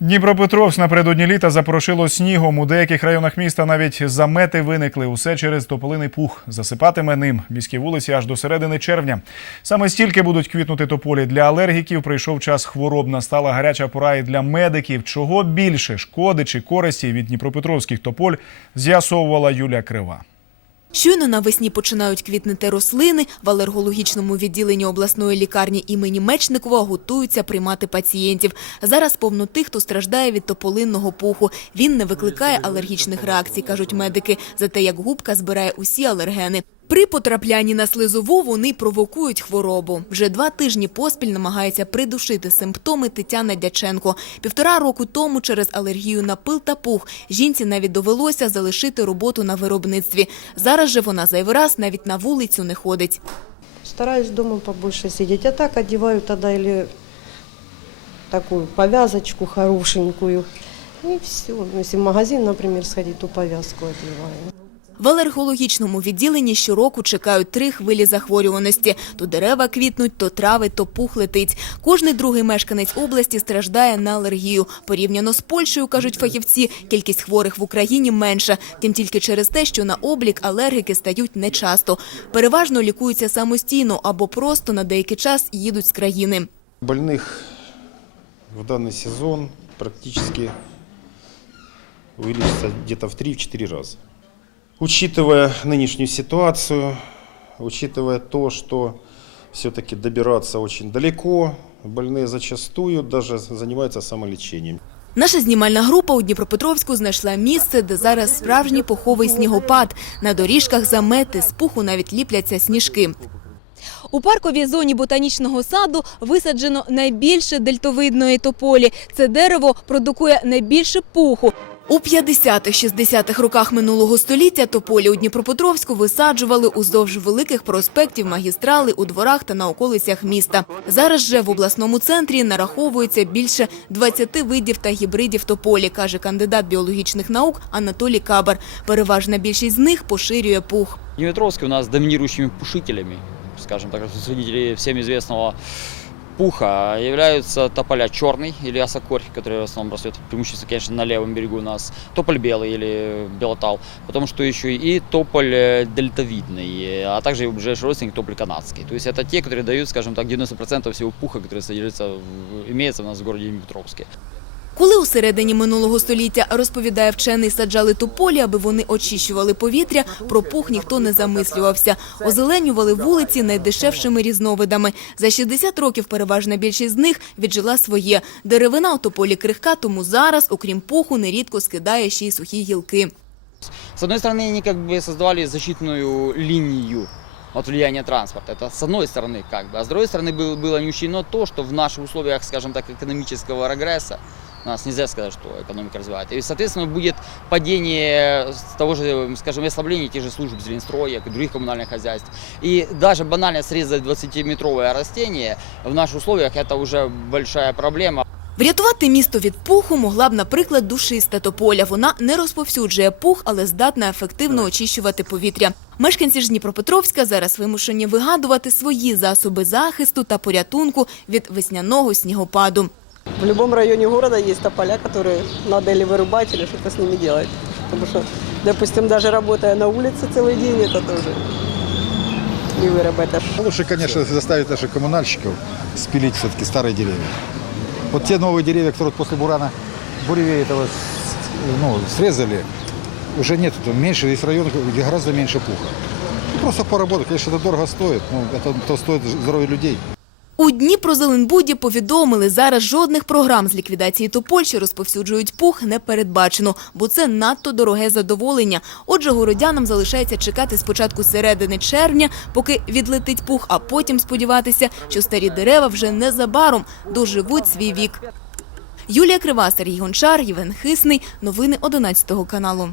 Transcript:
Дніпропетровськ напередодні літа запорошило снігом. У деяких районах міста навіть замети виникли. Усе через тополиний пух. Засипатиме ним міські вулиці аж до середини червня. Саме стільки будуть квітнути тополі. Для алергіків прийшов час хвороб. Настала гаряча пора і для медиків. Чого більше шкоди чи користі від дніпропетровських тополь з'ясовувала Юлія Крива. Щойно навесні починають квітнити рослини. В алергологічному відділенні обласної лікарні імені Мечникова готуються приймати пацієнтів. Зараз повно тих, хто страждає від тополинного пуху. Він не викликає алергічних реакцій, кажуть медики. Зате як губка збирає усі алергени. При потраплянні на слизову вони провокують хворобу. Вже два тижні поспіль намагається придушити симптоми Тетяна Дяченко. Півтора року тому через алергію на пил та пух жінці навіть довелося залишити роботу на виробництві. Зараз же вона зайвий раз навіть на вулицю не ходить. Стараюсь дома побольше сидеть. А так одеваю тогда или такую повязочку хорошенькую. И все. Ну, Если в магазин, например, сходить, то повязку одеваю. В алергологічному відділенні щороку чекають три хвилі захворюваності. То дерева квітнуть, то трави, то пух летить. Кожний другий мешканець області страждає на алергію. Порівняно з Польщею, кажуть фахівці, кількість хворих в Україні менша. Тим тільки через те, що на облік алергіки стають нечасто. Переважно лікуються самостійно або просто на деякий час їдуть з країни. Больных в данный сезон практически увеличится где-то в 3-4 раза. Учитывая нынешнюю ситуацию, учитывая то, что все-таки добираться очень далеко, больные зачастую даже занимаются самолечением. Наша знімальна група у Дніпропетровську знайшла місце, де зараз справжній пуховий снігопад. На доріжках замети, з пуху навіть ліпляться сніжки. У парковій зоні ботанічного саду висаджено найбільше дельтовидної тополі. Це дерево продукує найбільше пуху. У 50-60-х роках минулого століття тополі у Дніпропетровську висаджували уздовж великих проспектів, магістрали у дворах та на околицях міста. Зараз же в обласному центрі нараховується більше 20 видів та гібридів тополі, каже кандидат біологічних наук Анатолій Кабар. Переважна більшість з них поширює пух. В Днепропетровске у нас доминирующими пушителями, скажем так, всем известного пуха являются тополя черный или осокорь, который в основном растет преимущественно, конечно, на левом берегу у нас, тополь белый или белотал, потому что еще и тополь э, дельтовидный, э, а также его ближайший родственник тополь канадский. То есть это те, которые дают, скажем так, 90% всего пуха, который содержится, в- имеется у нас в городе Днепропетровске. Коли у середині минулого століття, розповідає вчений, саджали тополі, аби вони очищували повітря, про пух ніхто не замислювався. Озеленювали вулиці найдешевшими різновидами. За 60 років переважна більшість з них віджила своє. Деревина у тополі крихка, тому зараз, окрім пуху, нерідко скидає ще й сухі гілки. С одной стороны, они как бы создавали защитную линию от влияния транспорта. Это с одной стороны как бы. А с другой стороны было, было не учтено то, что в наших условиях, скажем так, экономического регресса, у нас нельзя сказать, что экономика развивается. И, соответственно, будет падение с того же, скажем, и ослабление тех же служб зеленстроя, и других коммунальных хозяйств. И даже банально срезать 20-метровое растение в наших условиях это уже большая проблема. Врятувати місто від пуху могла б, наприклад, душиста тополя. Вона не розповсюджує пух, але здатна ефективно очищувати повітря. Мешканці ж Дніпропетровська зараз вимушені вигадувати свої засоби захисту та порятунку від весняного снігопаду. В любом районе города есть тополя, которые надо или вырубать, или что-то с ними делать. Потому что, допустим, даже работая на улице целый день, это тоже не выработаешь. Лучше, конечно, заставить наших коммунальщиков спилить все-таки старые деревья. Вот те новые деревья, которые после бурана, буревей этого ну, срезали, уже нет, меньше, есть районы, где гораздо меньше пуха. Ну, просто поработать, конечно, это дорого стоит, но это то стоит здоровья людей. У Дніпрозеленбуді повідомили, зараз жодних програм з ліквідації тополь, що розповсюджують пух, не передбачено, бо це надто дороге задоволення. Отже, городянам залишається чекати спочатку середини червня, поки відлетить пух, а потім сподіватися, що старі дерева вже незабаром доживуть свій вік. Юлія Крива, Сергій Гончар, Євген Хисний. Новини 11 каналу.